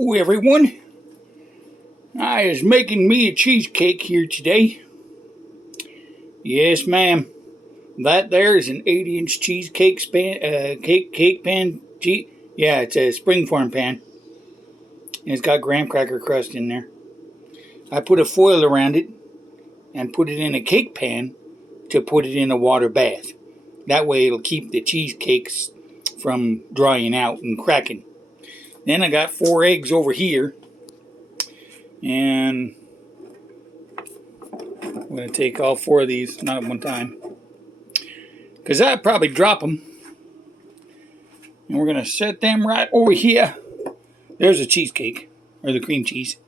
Hello everyone. I is making me a cheesecake here today. Yes ma'am. That there is an 8-inch cheesecake cake pan. Yeah, it's a spring form pan. And it's got graham cracker crust in there. I put a foil around it and put it in a cake pan to put it in a water bath. That way it'll keep the cheesecakes from drying out and cracking. Then I got 4 eggs over here. And I'm going to take all 4 of these, not at one time, because I'd probably drop them. And we're going to set them right over here. There's the cheesecake, or the cream cheese.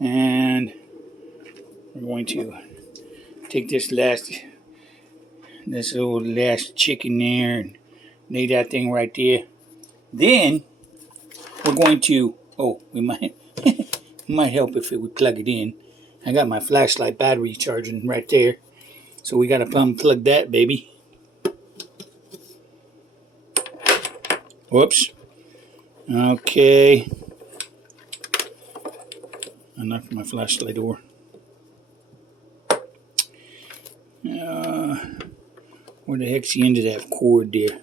And we're going to take this little last chicken there and lay that thing right there. Then we're going to, we might help if we plug it in. I got my flashlight battery charging right there. So we got to unplug that baby. Whoops. Okay. I knocked my flashlight over. Where the heck's the end of that cord there?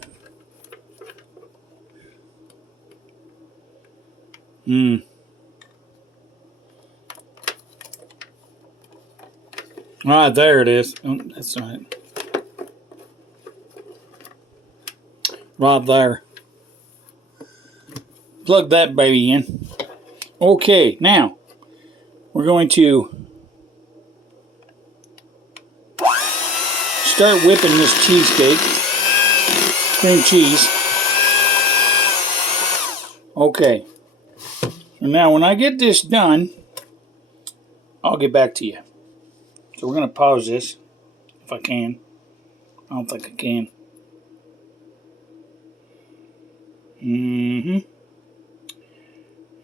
Ah, there it is. Oh, that's right. Right there. Plug that baby in. Okay, now we're going to start whipping this cheesecake. Cream cheese. Okay. And now when I get this done, I'll get back to you. So we're going to pause this, if I can. I don't think I can.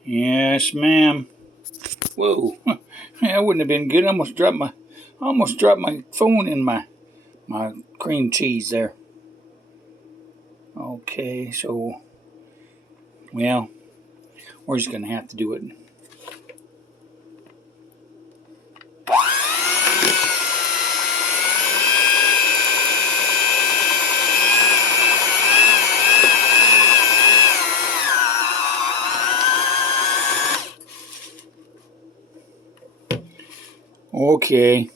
Yes, ma'am. Whoa. That wouldn't have been good. I almost dropped my phone in my cream cheese there. Okay, so, well, we're just going to have to do it. Okay.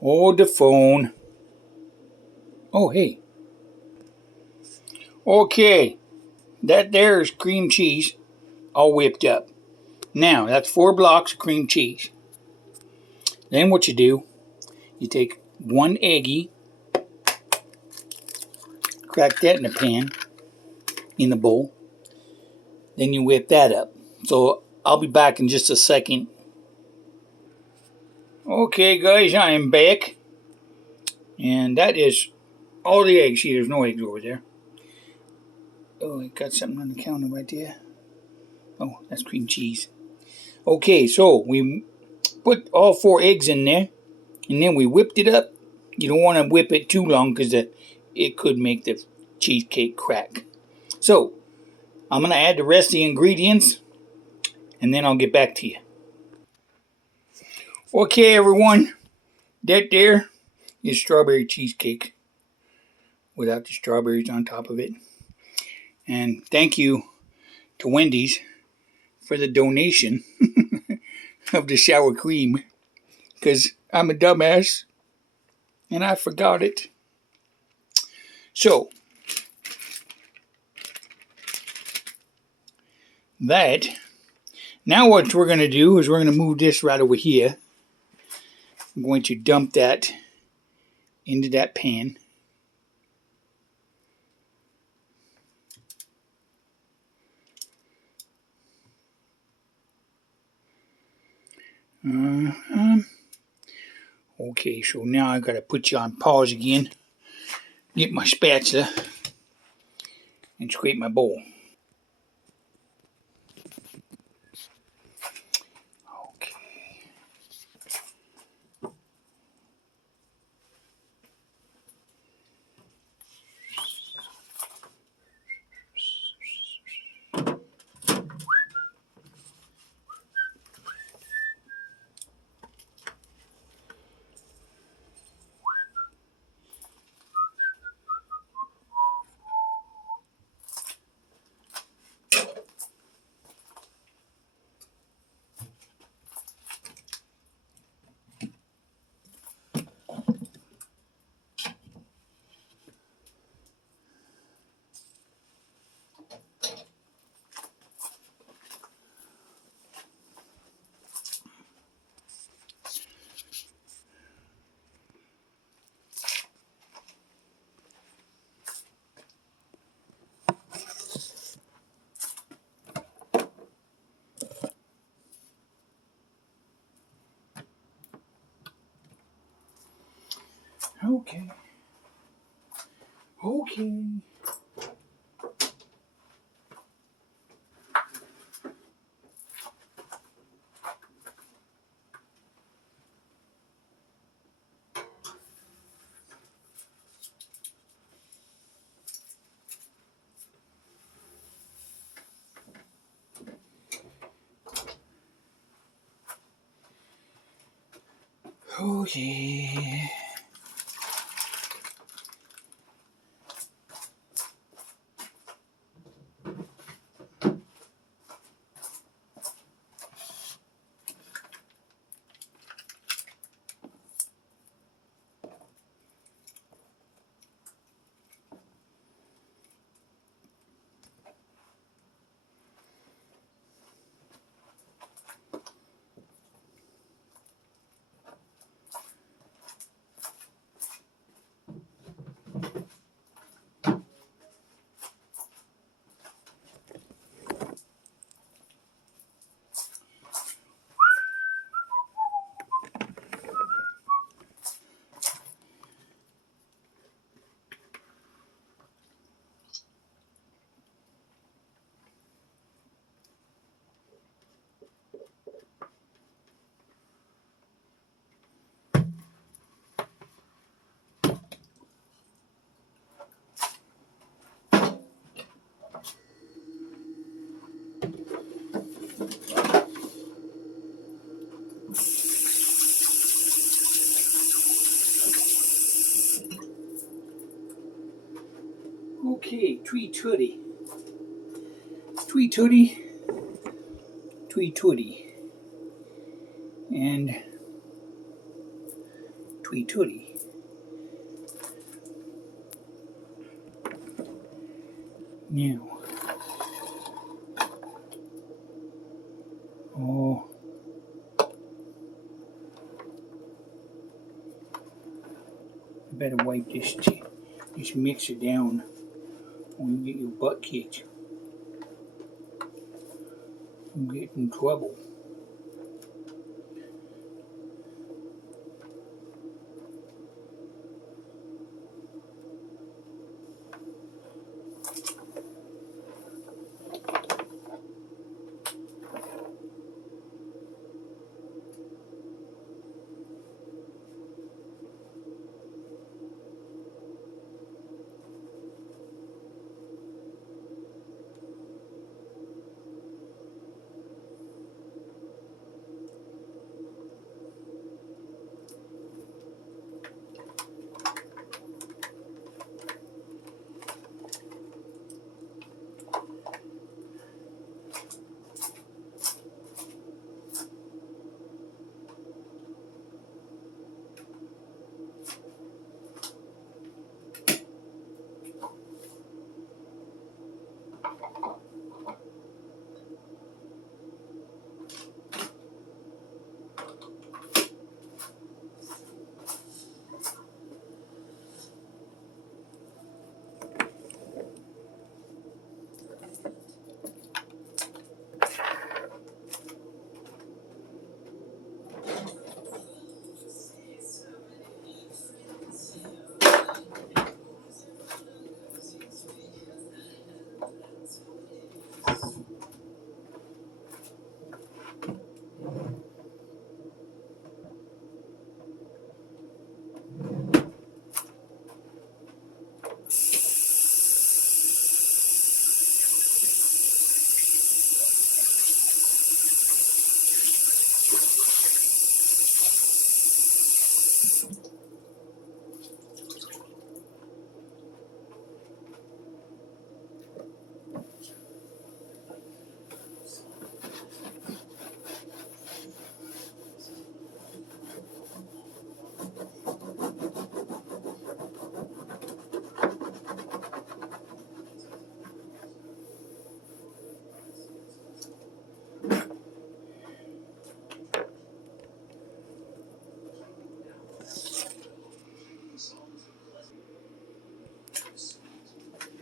Hold the phone. Oh, hey. Okay. That there is cream cheese all whipped up. Now, that's 4 blocks of cream cheese. Then what you do, you take 1 eggie, crack that in the pan, in the bowl. Then you whip that up. So, I'll be back in just a second. Okay, guys, I am back. And that is all the eggs. See, there's no eggs over there. Oh, I got something on the counter right there. Oh, that's cream cheese. Okay, so we put all 4 eggs in there. And then we whipped it up. You don't want to whip it too long because it could make the cheesecake crack. So, I'm going to add the rest of the ingredients. And then I'll get back to you. Okay, everyone. That there is strawberry cheesecake. Without the strawberries on top of it. And thank you to Wendy's for the donation of the sour cream. Because I'm a dumbass. And I forgot it. So, that. Now what we're going to do is we're going to move this right over here. I'm going to dump that into that pan. Okay, so now I've got to put you on pause again. Get my spatula and scrape my bowl. Okay. Okay. Okay. Okay. Okay, Tweet Tootie. Tweet Tootie. Tweet Tootie. And Tweet Tootie. Now. Oh. I better wipe this mixer down when you get your butt kicked. You get in trouble.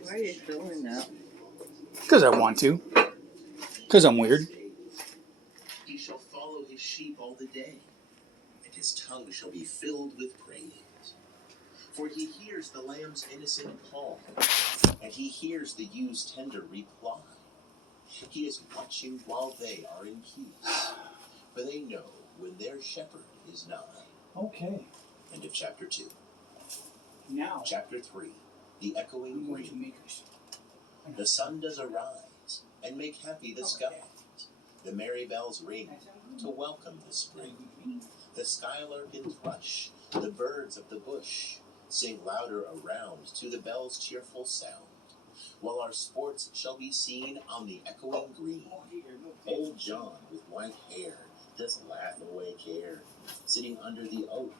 Why are you filming that? Because I want to. Because I'm weird. He shall follow his sheep all the day, and his tongue shall be filled with praise. For he hears the lamb's innocent call, and he hears the ewe's tender reply. He is watching while they are in peace, for they know when their shepherd is nigh. Okay. End of chapter 2. Now, Chapter 3. The echoing green. The sun does arise and make happy the skies. The merry bells ring to welcome the spring. The skylark and thrush, the birds of the bush, sing louder around to the bell's cheerful sound, while our sports shall be seen on the echoing green. Old John with white hair does laugh away care, sitting under the oak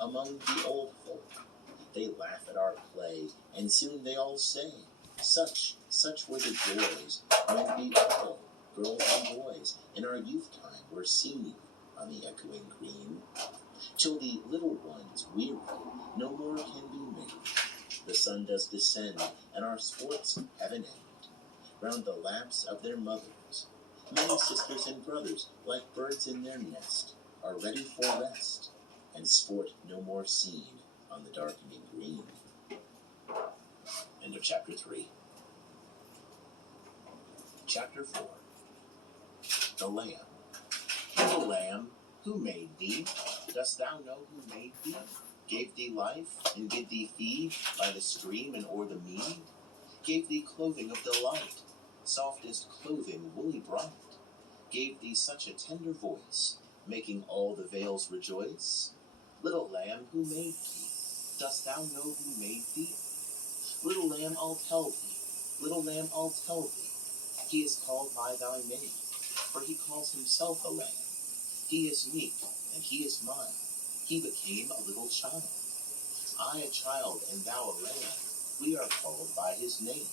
among the old folk. They laugh at our play, and soon they all say, such were the joys when we all, girls and boys, in our youth time were seen on the echoing green. Till the little ones weary, no more can be made. The sun does descend, and our sports have an end. Round the laps of their mothers, many sisters and brothers, like birds in their nest, are ready for rest, and sport no more seen on the darkening green. End of chapter 3. Chapter 4. The Lamb. Little lamb, who made thee? Dost thou know who made thee? Gave thee life, and bid thee feed by the stream and o'er the mead? Gave thee clothing of delight, softest clothing woolly bright? Gave thee such a tender voice, making all the vales rejoice? Little lamb, who made thee? Dost thou know who made thee? Little lamb, I'll tell thee. Little lamb, I'll tell thee. He is called by thy name, for he calls himself a lamb. He is meek, and he is mild. He became a little child. I a child, and thou a lamb. We are called by his name.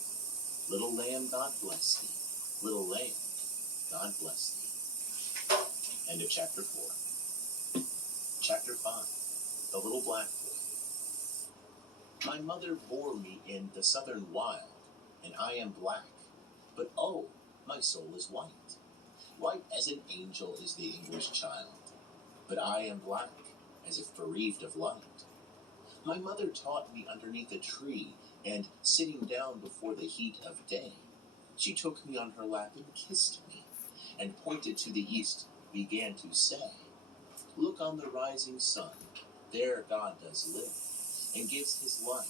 Little lamb, God bless thee. Little lamb, God bless thee. End of chapter 4. Chapter 5. The Little Black Boy. My mother bore me in the southern wild, and I am black. But oh, my soul is white. White as an angel is the English child, but I am black, as if bereaved of light. My mother taught me underneath a tree, and sitting down before the heat of day, she took me on her lap and kissed me, and pointed to the east, began to say, look on the rising sun, there God does live, and gives his light,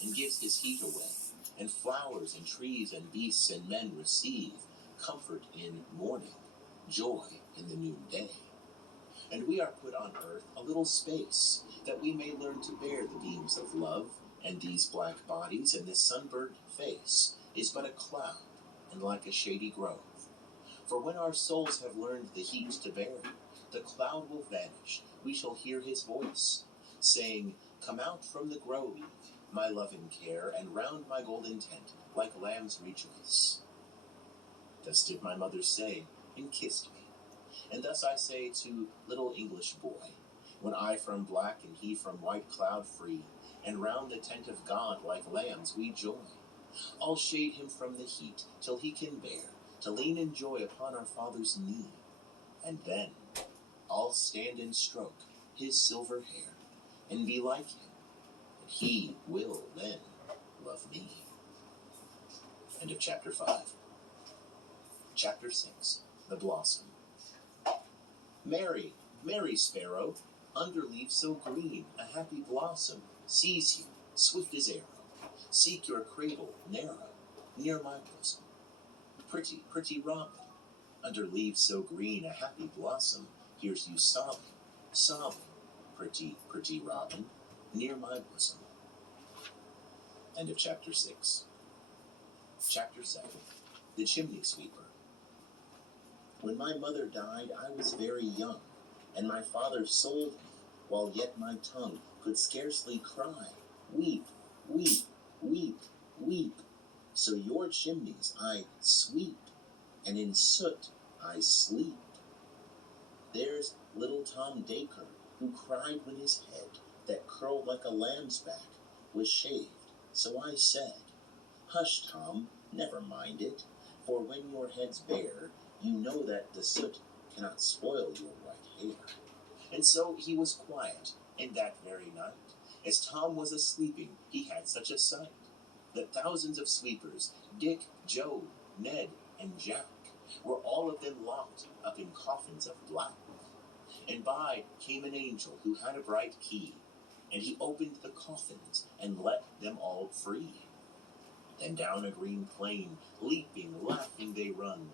and gives his heat away, and flowers and trees and beasts and men receive comfort in morning, joy in the noonday. And we are put on earth a little space, that we may learn to bear the beams of love, and these black bodies and this sunburnt face is but a cloud, and like a shady grove. For when our souls have learned the heat to bear, the cloud will vanish, we shall hear his voice, saying, come out from the grove, my loving care, and round my golden tent, like lambs rejoice. Thus did my mother say, and kissed me. And thus I say to little English boy, when I from black and he from white cloud free, and round the tent of God like lambs we joy. I'll shade him from the heat till he can bear to lean in joy upon our Father's knee. And then I'll stand and stroke his silver hair, and be like him, and he will then love me. End of chapter 5. Chapter 6. The Blossom. Mary, Mary Sparrow, under leaves so green, a happy blossom sees you, swift as arrow. Seek your cradle narrow, near my bosom. Pretty, pretty robin, under leaves so green, a happy blossom hears you sobbing, sobbing. Pretty, pretty robin, near my bosom. End of chapter 6. Chapter 7. The Chimney Sweeper. When my mother died, I was very young, and my father sold me, while yet my tongue could scarcely cry, weep, weep, weep, weep. So your chimneys I sweep, and in soot I sleep. There's little Tom Dacre, who cried when his head, that curled like a lamb's back, was shaved. So I said, hush, Tom, never mind it, for when your head's bare, you know that the soot cannot spoil your white hair. And so he was quiet, and that very night As Tom was a-sleeping, he had such a sight, that thousands of sleepers, Dick, Joe, Ned, and Jack, were all of them locked up in coffins of black. And by came an angel who had a bright key, and he opened the coffins and let them all free. Then down a green plain, leaping, laughing they run,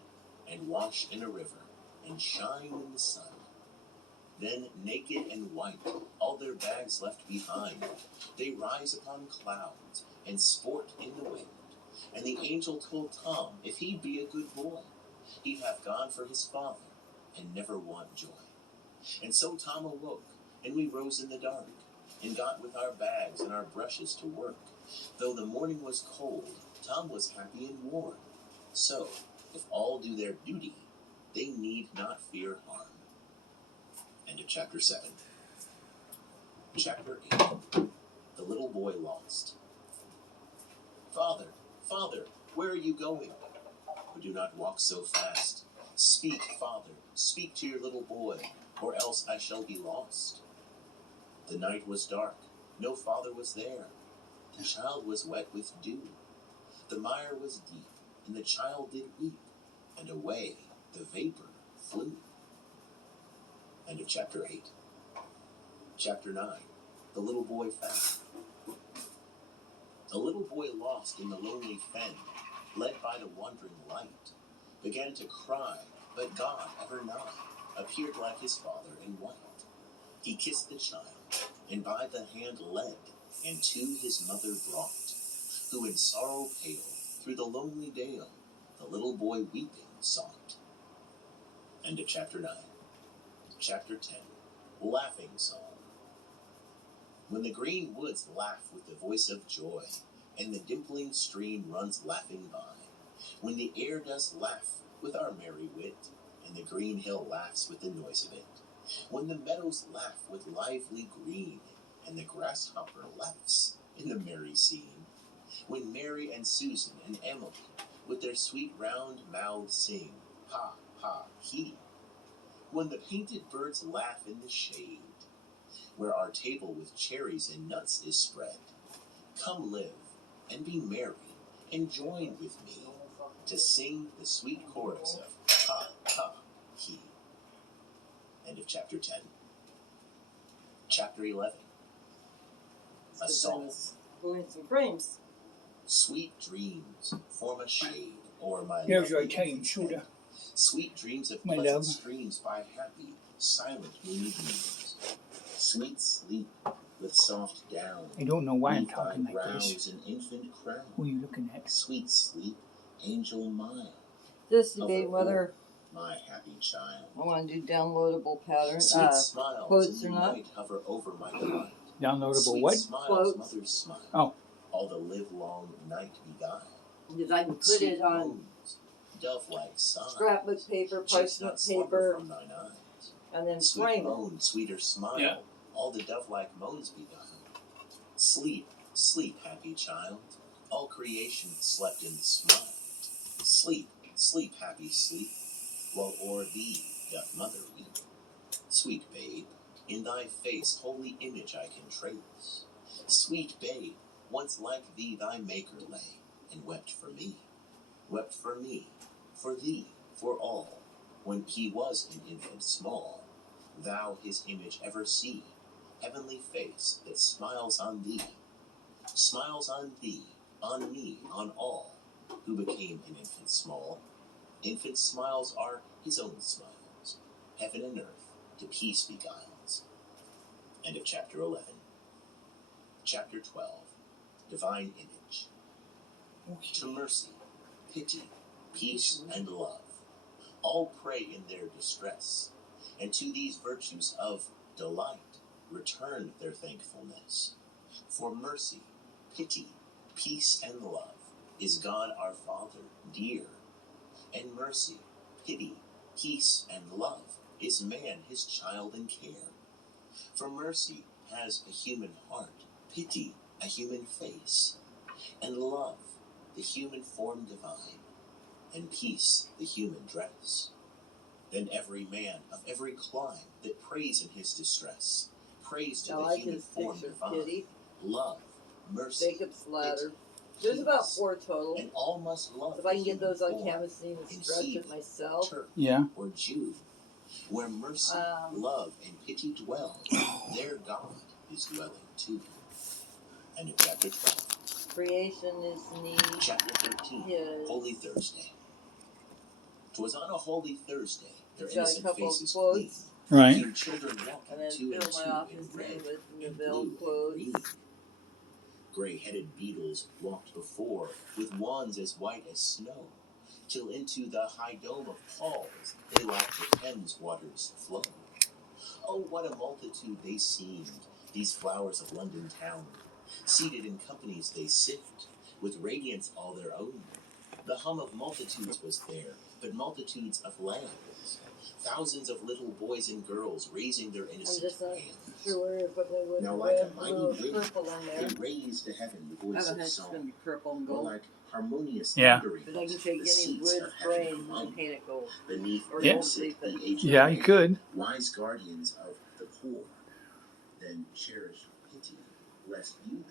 and wash in a river, and shine in the sun. Then, naked and white, all their bags left behind, they rise upon clouds, and sport in the wind. And the angel told Tom if he'd be a good boy, he'd have gone for his father, and never want joy. And so Tom awoke, and we rose in the dark, and got with our bags and our brushes to work. Though the morning was cold, Tom was happy and warm. So, if all do their duty, they need not fear harm. End of chapter 7. Chapter 8. The Little Boy Lost. Father, Father, where are you going? Oh, do not walk so fast. Speak, Father, speak to your little boy, or else I shall be lost. The night was dark, no father was there. The child was wet with dew. The mire was deep, and the child did weep, and away the vapor flew. End of chapter 8. Chapter 9. The Little Boy Found. A little boy lost in the lonely fen, led by the wandering light, began to cry, but God, ever nigh, appeared like his father in white. He kissed the child, and by the hand led, and to his mother brought, who in sorrow pale, through the lonely dale, the little boy weeping sought. End of chapter 9. Chapter 10. Laughing Song. When the green woods laugh with the voice of joy, and the dimpling stream runs laughing by, when the air does laugh with our merry wit, and the green hill laughs with the noise of it, when the meadows laugh with lively green, and the grasshopper laughs in the merry scene, when Mary and Susan and Emily with their sweet round mouths sing, ha, ha, he, when the painted birds laugh in the shade, where our table with cherries and nuts is spread, come live and be merry and join with me to sing the sweet chorus of ha, ha, he. End of chapter 10. Chapter 11. A Song. Going some frames. Sweet dreams form a shade o'er my There's your lovely Italian infant soda. head. Sweet dreams of My pleasant love. streams by happy, silent evenings. Sweet sleep with soft down. I don't know why I'm Neath thy talking like brows this. an infant crown. Who are you looking at? Sweet sleep, angel mild. This debate whether My happy child. I want to do downloadable pattern Sweet smiles quotes in or the not. night hover over my mind. Downloadable Sweet what? smiles, Quotes. mother's smile. Oh. All the livelong night beguile. Because I can put Sweet it on moons, dove-like sighs, scrapbook paper, chase parchment not slumber paper, from thine eyes. and then Sweet frame it. moan, sweeter smile, Yeah. all the dove-like moans beguile. Sleep, sleep, happy child, all creation slept in smile. Sleep, sleep, happy sleep, while o'er thee doth mother weep. Sweet babe, in thy face holy image I can trace. Sweet babe, once like thee thy maker lay, and wept for me, for thee, for all, when he was an infant small. Thou his image ever see, heavenly face that smiles on thee, on me, on all, who became an infant small. Infant smiles are his own smiles, heaven and earth to peace beguiles. End of chapter 11. Chapter 12. Divine Image. To mercy, pity, peace, and love, all pray in their distress, and to these virtues of delight return their thankfulness. For mercy, pity, peace, and love is God our Father dear, and mercy, pity, peace, and love is man his child in care. For mercy has a human heart, pity a human face, and love the human form divine, and peace the human dress. Then every man of every clime that prays in his distress, prays to I the like human his form picture, divine, Kitty. love, mercy, Jacob's ladder. pity, There's about peace, 4 total. and all must love If I the can get human those on form, canvas and in stretch Hebrew, it myself. Turk, Yeah. or Jew. Where mercy, love, and pity dwell, there God is dwelling too. End of chapter 12. Creation is neat. Chapter 13. Yes. Holy Thursday. 'Twas on a holy Thursday, their It's got a innocent couple of faces clean, quotes. Right. came children walking And then two and fill my two office in red in with and Neville blue quotes. and green. Gray-headed beetles walked before, with wands as white as snow, till into the high dome of Paul's they like the Thames waters flow. Oh, what a multitude they seemed, these flowers of London town. Seated in companies they sift, with radiance all their own. The hum of multitudes was there, but multitudes of lambs. Thousands of little boys and girls raising their innocent I'm just not hands. sure where you're putting it with Now, the like red, a mighty blue, wind, purple in there. they raised to heaven the I voice have a of hunch it's going to song, be purple and or gold. like harmonious Yeah. thundering But I can of take the any seats wood of frame heaven and among. paint it gold. Beneath Or them gold sit leaf the it. aged Yeah, you men, could. wise guardians of the poor. Then cherish pity, lest you